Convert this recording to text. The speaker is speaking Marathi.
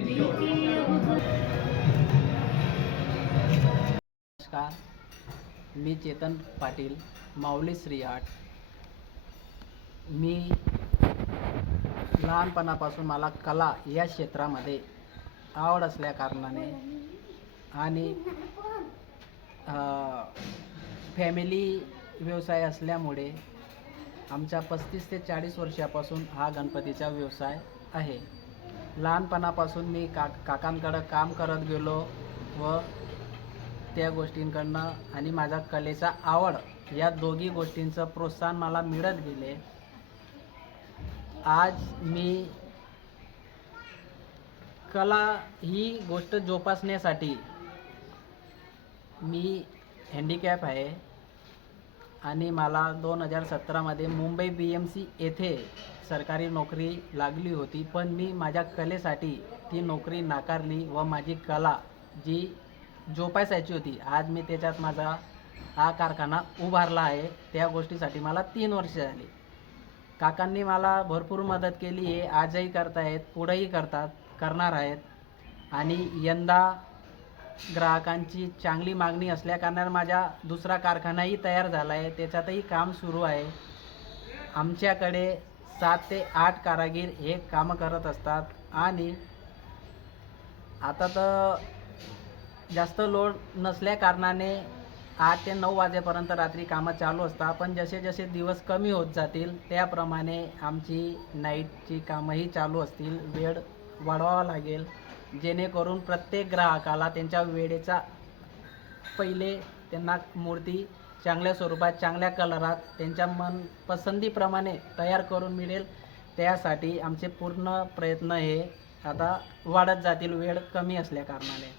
नमस्कार, मी चेतन पाटील, माऊली श्री आर्ट. मी लहानपणापासून मला कला या क्षेत्रामध्ये आवड असल्या कारणाने आणि फॅमिली व्यवसाय असल्यामुळे आमच्या 35 ते 40 वर्षापासून हा गणपतीचा व्यवसाय आहे. लहानपणापासून मी काकांकडं काम करत गेलो व त्या गोष्टींकडनं आणि माझा कलेचा आवड या दोघी गोष्टींचं प्रोत्साहन मला मिळत गेले. आज मी कला ही गोष्ट जोपासण्यासाठी मी हँडिकॅप आहे आणि मला 2017मध्ये मुंबई BMC येथे सरकारी नोकरी लागली होती, पण मी माझ्या कलेसाठी ती नोकरी नाकारली व माझी कला जी जोपासायची होती, आज मी त्याच्यात माझा हा कारखाना उभारला आहे. त्या गोष्टीसाठी मला 3 वर्ष झाली. काकांनी मला भरपूर मदत केली आहे, आजही करतायत, पुढेही करणार आहेत आणि यंदा ग्राहकांची चांगली मागणी असल्याकारणाने माझा दुसरा कारखानाही तयार झाला आहे, त्याच्यातही काम सुरू आहे. आमच्याकडे 7 ते 8 कारागीर हे काम करत असतात आणि आता तर जास्त लोड नसल्या कारणाने 8 ते 9 वाजेपर्यंत रात्री कामं चालू असतात, पण जसे जसे दिवस कमी होत जातील त्याप्रमाणे आमची नाईटची कामंही चालू असतील. वेळ वाढवावा लागेल जेणेकरून प्रत्येक ग्राहकाला त्यांच्या वेळेचा पहिले त्यांना मूर्ती चांगल्या स्वरूपात, चांगल्या कलरात, त्यांच्या मनपसंतीप्रमाणे तयार करून मिळेल. त्यासाठी आमचे पूर्ण प्रयत्न हे आता वाढत जातील वेळ कमी असल्या कारणाने.